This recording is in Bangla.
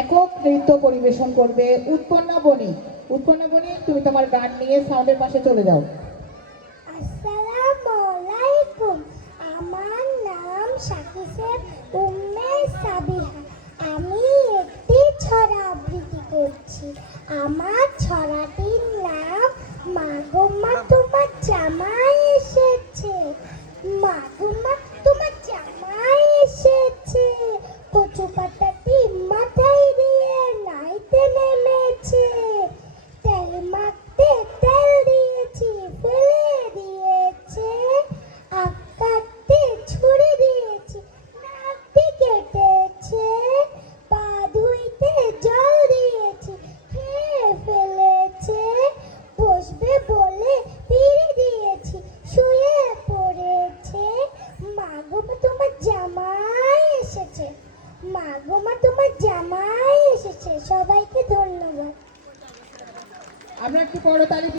একক নৃত্য পরিবেশন করবে উৎপন্না বণিক। উৎপন্না বণিক, তুমি তোমার গান নিয়ে সাউন্ডের পাশে চলে যাও। আসসালামু আলাইকুম। আমার নাম শাকিসেব উম্মে সাবিহা। আমি একটি ছড়া আবৃত্তি করছি। আমার ছড়াটির নাম মা গো মা তোমার জামাই এসেছে। মা গো মা তোমার জামাই এসেছে। কচু পাতাটি মাথায় দিয়ে নাইতে নেমেছে। তেল মাখতে তেল দিয়েছি ফেলে দিয়েছে। আখ কাটতে ছুরি দিয়েছি নাকটি কেটেছে। পা ধুইতে জল দিয়েছি খেয়ে ফেলেছে। বসবে বলে পিড়ি দিয়েছি শুয়ে পড়েছে। মা গো মা তোমার জামাই এসেছে। মা গো মা তোমার জামাই এসেছে। সবাইকে ধন্যবাদ। আমরা একটু করতালি